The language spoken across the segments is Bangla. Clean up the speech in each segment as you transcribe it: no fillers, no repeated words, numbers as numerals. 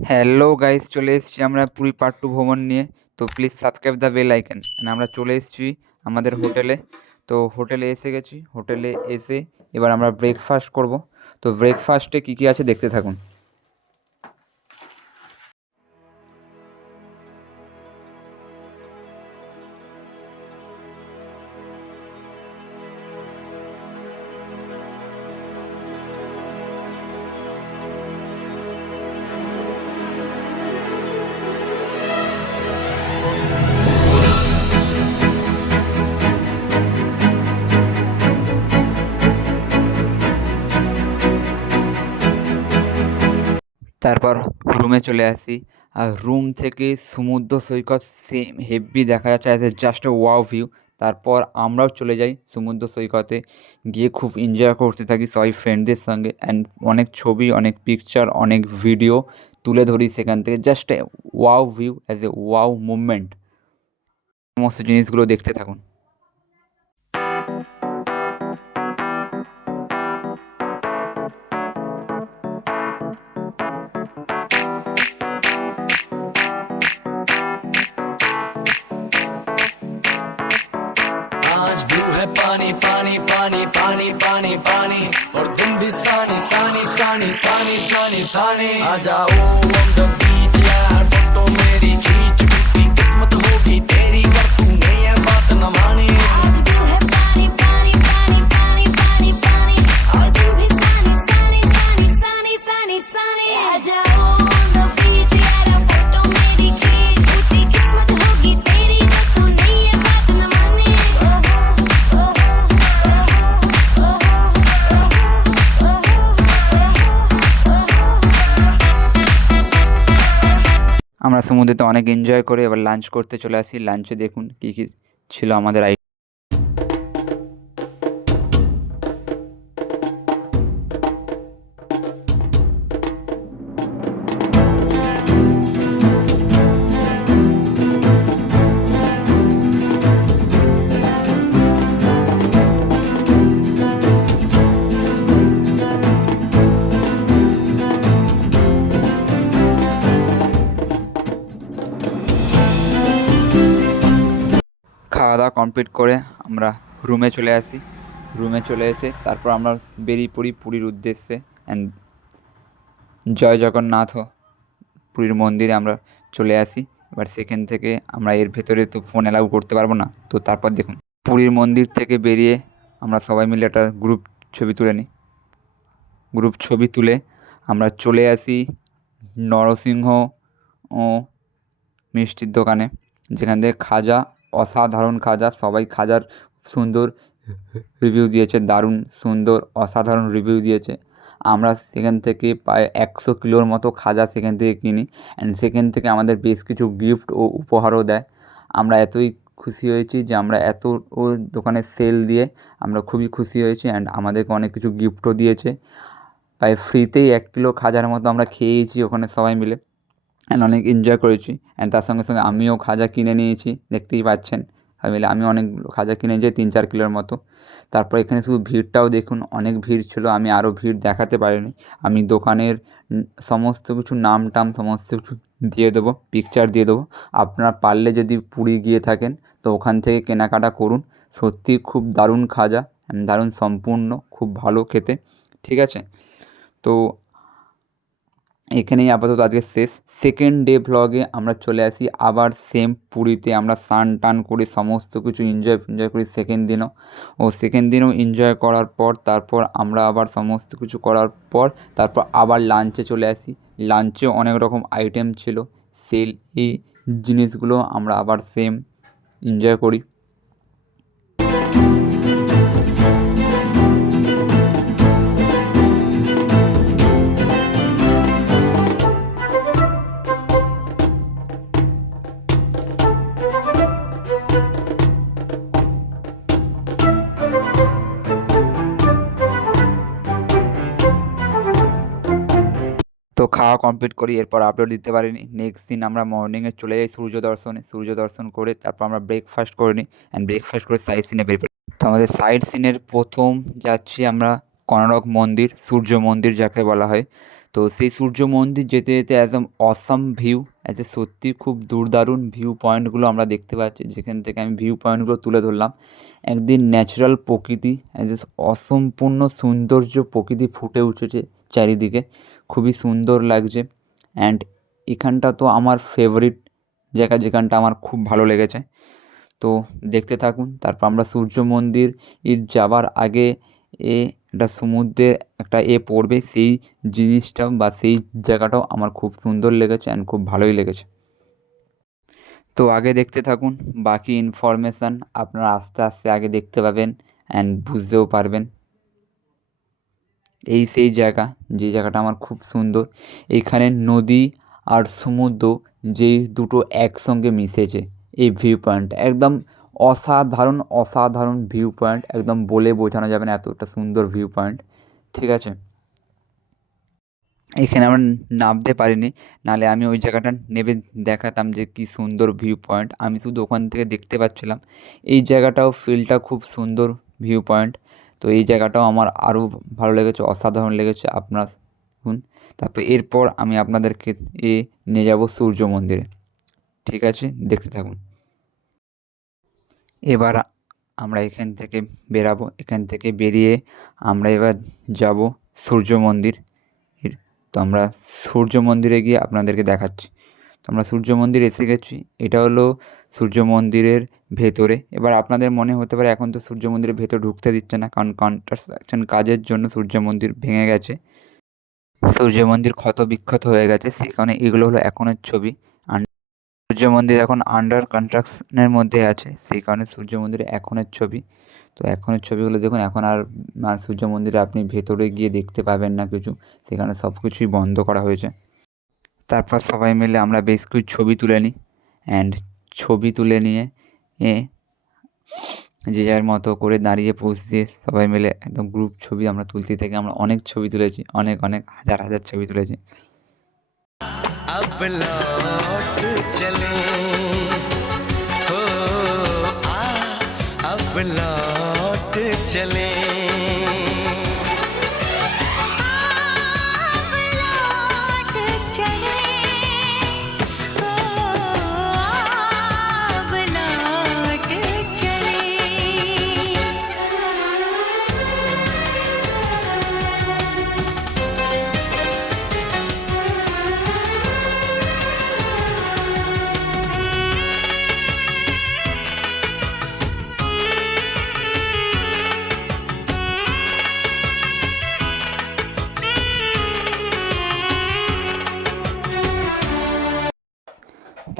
হ্যালো গাইস, চলে এসেছি আমরা পুরী পার্ট টু ভ্রমণ নিয়ে। তো please subscribe the bell icon. আমরা চলে এসেছি আমাদের হোটেলে। তো হোটেলে এসে গেছি। হোটেলে এসে এবার আমরা ব্রেকফাস্ট করব। তো ব্রেকফাস্টে কী কী আছে দেখতে থাকুন। তারপর রুমে চলে আসি। আর রুম থেকে সমুদ্র সৈকত সেম হেভি দেখা যাচ্ছে, as a just a wow view. তারপর আমরাও চলে যাই সমুদ্র সৈকতে, গিয়ে খুব এনজয় করতে থাকি সবাই ফ্রেন্ডদের সঙ্গে। অ্যান্ড অনেক ছবি, অনেক পিকচার, অনেক ভিডিও তুলে ধরি সেখান থেকে। Just a wow view, as a wow movement. সমস্ত জিনিসগুলো দেখতে থাকুন। आज ब्लू है पानी पानी पानी पानी पानी पानी और तुम भी सानी सानी सानी सानी सानी सानी आ जाओ on the beach यार फोटो मेरी खींच टूटी किस्मत होगी तेरी कर तूने ये बात न मानी आज ब्लू है पानी पानी पानी पानी पानी पानी और तुम भी सानी सानी सानी सानी सानी सानी आ जाओ on the beach यार फोटो मेरी खींच टूटी किस्मत होगी तेरी जब तूने ये बात न मानी আমরা সমুদ্রেতে অনেক এনজয় করে এবার লাঞ্চ করতে চলে আসি। লাঞ্চে দেখুন কী কী ছিল আমাদের খাওয়া দাওয়া কমপ্লিট করে আমরা রুমে চলে আসি। রুমে চলে এসে তারপর আমরা বেরিয়ে পড়ি পুরীর উদ্দেশ্যে। অ্যান্ড জয় জগন্নাথ পুরীর মন্দিরে আমরা চলে আসি। এবার সেখান থেকে আমরা এর ভেতরে তো ফোন অ্যালাউ করতে পারবো না। তো তারপর দেখুন পুরীর মন্দির থেকে বেরিয়ে আমরা সবাই মিলে একটা গ্রুপ ছবি তুলে নিই। গ্রুপ ছবি তুলে আমরা চলে আসি নরসিংহ ও মিষ্টির দোকানে, যেখান থেকে খাজা, অসাধারণ খাজা, সবাই খাজার সুন্দর রিভিউ দিয়েছে, দারুণ সুন্দর অসাধারণ রিভিউ দিয়েছে। আমরা সেখান থেকে প্রায় 100 কিলোর মতো খাজা সেখান থেকে কিনি। অ্যান্ড সেখান থেকে আমাদের বেশ কিছু গিফট ও উপহারও দেয়। আমরা এতই খুশি হয়েছি যে আমরা এত ও দোকানে সেল দিয়ে আমরা খুবই খুশি হয়েছি। অ্যান্ড আমাদেরকে অনেক কিছু গিফটও দিয়েছে। প্রায় ফ্রিতেই 1 কিলো খাজার মতো আমরা খেয়েছি ওখানে সবাই মিলে। অ্যান্ড অনেক এনজয় করেছি। অ্যান্ড তার সঙ্গে সঙ্গে আমিও খাজা কিনে নিয়েছি, দেখতেই পাচ্ছেন। সবাই মিলে আমি অনেক খাজা কিনেছি 3-4 কিলোর মতো। তারপর এখানে শুধু ভিড়টাও দেখুন, অনেক ভিড় ছিল। আমি আরও ভিড় দেখাতে পারিনি। আমি দোকানের সমস্ত কিছু নাম টাম সমস্ত কিছু দিয়ে দেবো, পিকচার দিয়ে দেবো। আপনারা পারলে যদি পুরী গিয়ে থাকেন তো ওখান থেকে কেনাকাটা করুন। সত্যিই খুব দারুণ খাজা, দারুণ সম্পূর্ণ, খুব ভালো খেতে। ঠিক আছে, তো এখানেই আপাতত আজকে শেষ। সেকেন্ড ডে ভ্লগে আমরা চলে আসি আবার সেম পুরীতে। আমরা স্নান টান করে সমস্ত কিছু এনজয় করি সেকেন্ড দিনও। ও সেকেন্ড দিনও এনজয় করার পর তারপর আমরা আবার সমস্ত কিছু করার পর তারপর আবার লাঞ্চে চলে আসি। লাঞ্চে অনেক রকম আইটেম ছিল, সেই জিনিসগুলো আমরা আবার সেম এনজয় করি। তো খাওয়া কমপ্লিট করি, এরপর আপলোড দিতে পারিনি। নেক্সট দিন আমরা মর্নিংয়ে চলে যাই সূর্য দর্শনে। সূর্য দর্শন করে তারপর আমরা ব্রেকফাস্ট করে নিই। অ্যান্ড ব্রেকফাস্ট করে সাইট সিনে বেরিয়ে পড়ি। তো আমাদের সাইট সিনের প্রথম যাচ্ছি আমরা কোনারক মন্দির, সূর্য মন্দির যাকে বলা হয়। তো সেই সূর্য মন্দির যেতে যেতে একদম অসাম ভিউ, সত্যি খুব দুর্দারুণ ভিউ পয়েন্টগুলো আমরা দেখতে পাচ্ছি, যেখান থেকে আমি ভিউ পয়েন্টগুলো তুলে ধরলাম। একদিন ন্যাচারাল প্রকৃতি, অসম্পূর্ণ সৌন্দর্য প্রকৃতি ফুটে উঠেছে চারিদিকে, খুবই সুন্দর লাগছে। অ্যান্ড এখানটা তো আমার ফেভারিট জায়গা, যেখানটা আমার খুব ভালো লেগেছে। তো দেখতে থাকুন। তারপর আমরা সূর্য মন্দির যাওয়ার আগে একটা সমুদ্রে একটা পড়বে, সেই জিনিসটা বা সেই জায়গাটাও আমার খুব সুন্দর লেগেছে অ্যান্ড খুব ভালোই লেগেছে। তো আগে দেখতে থাকুন, বাকি ইনফরমেশান আপনারা আস্তে আস্তে আগে দেখতে পাবেন অ্যান্ড বুঝতেও পারবেন। সেই জায়গা, যে জায়গাটা আমার খুব সুন্দর। এখানে নদী আর সমুদ্র যেই দুটো একসঙ্গে মিশেছে, এই ভিউ পয়েন্ট একদম অসাধারণ অসাধারণ ভিউ পয়েন্ট, একদম বলে বোঝানো যাবে না এতটা সুন্দর ভিউ পয়েন্ট। ঠিক আছে, এখানে আমরা নামতে পারিনি, নাহলে আমি ওই জায়গাটা নেবে দেখাতাম যে কী সুন্দর ভিউ পয়েন্ট। আমি শুধু ওখান থেকে দেখতে পাচ্ছিলাম। এই জায়গাটাও ফিলটা খুব সুন্দর ভিউ পয়েন্ট। তো এই জায়গাটাও আমার আরও ভালো লেগেছে, অসাধারণ লেগেছে। আপনার শুন, তারপর এরপর আমি আপনাদেরকে নিয়ে যাব সূর্য মন্দিরে। ঠিক আছে, দেখতে থাকুন। এবার আমরা এখান থেকে বেরাবো, এখান থেকে বেরিয়ে আমরা এবার যাব সূর্য মন্দির। তো আমরা সূর্য মন্দিরে গিয়ে আপনাদেরকে দেখাচ্ছি। তো আমরা সূর্য মন্দির এসে গেছি। এটা হলো সূর্য মন্দিরের ভেতরে। এবার আপনাদের মনে হতে পারে এখন তো সূর্য মন্দিরের ভেতর ঢুকতে দিচ্ছে না, কারণ কনস্ট্রাকশন কাজের জন্য সূর্য মন্দির ভেঙে গেছে, সূর্য মন্দির ক্ষত বিক্ষত হয়ে গেছে, সেই কারণে এগুলো হলো এখনের ছবি। সূর্য মন্দির এখন আন্ডার কনস্ট্রাকশনের মধ্যে আছে, সেই কারণে সূর্য মন্দিরে এখনের ছবি। তো এখনের ছবিগুলো দেখুন, এখন আর সূর্য মন্দিরে আপনি ভেতরে গিয়ে দেখতে পাবেন না কিছু, সেখানে সব কিছুই বন্ধ করা হয়েছে। তারপর সবাই মিলে আমরা বেশ কিছু ছবি তুলে নিই অ্যান্ড ছবি তুলে নিয়ে যে যার মতো করে দাঁড়িয়ে পোজ দিয়ে সবাই মিলে একদম গ্রুপ ছবি আমরা তুলতে থেকে আমরা অনেক ছবি তুলেছি, অনেক অনেক হাজার হাজার ছবি তুলেছি। अब लौट चले हो आ अब लौट चले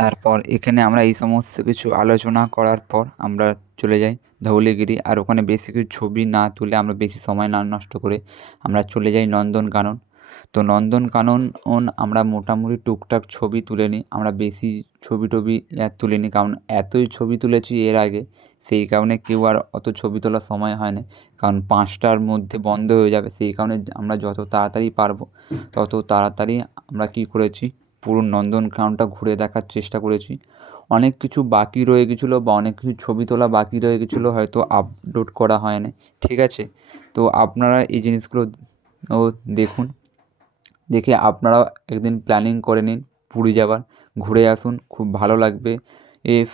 তারপর এখানে আমরা এই সমস্ত কিছু আলোচনা করার পর আমরা চলে যাই ধৌলিগিরি। আর ওখানে বেশি কিছু ছবি না তুলে, আমরা বেশি সময় না নষ্ট করে আমরা চলে যাই নন্দনকানন। তো নন্দনকানন আমরা মোটামুটি টুকটাক ছবি তুলে নিই, আমরা বেশি ছবি টবি আর তুলিনি, কারণ এতই ছবি তুলেছি এর আগে, সেই কারণে কেউ আর অত ছবি তোলার সময় হয় না, কারণ 5টার মধ্যে বন্ধ হয়ে যাবে। সেই কারণে আমরা যত তাড়াতাড়ি পারবো তত তাড়াতাড়ি আমরা কী করেছি, পুরো নন্দনকাননটা ঘুরে দেখার চেষ্টা করেছি। অনেক কিছু বাকি রয়ে গেছিলো বা অনেক কিছু ছবি তোলা বাকি রয়ে গেছিলো, হয়তো আপলোড করা হয় না। ঠিক আছে, তো আপনারা এই জিনিসগুলো দেখুন, দেখে আপনারাও একদিন প্ল্যানিং করে নিন পুরী যাবার, ঘুরে আসুন, খুব ভালো লাগবে।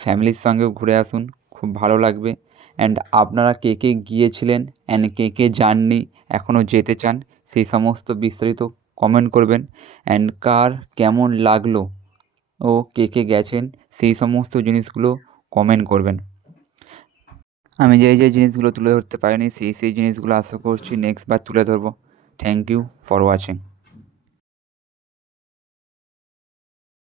ফ্যামিলির সঙ্গেও ঘুরে আসুন, খুব ভালো লাগবে। অ্যান্ড আপনারা কে কে গিয়েছিলেন অ্যান্ড কে কে যাননি, এখনও যেতে চান, সেই সমস্ত বিস্তারিত কমেন্ট করবেন। অ্যান্ড কার কেমন লাগলো ও কে কে গেছেন সেই সমস্ত জিনিসগুলো কমেন্ট করবেন। আমি যে যে জিনিসগুলো তুলে ধরতে পারিনি সেই জিনিসগুলো আশা করছি নেক্সট বার তুলে ধরবো। Thank you for watching.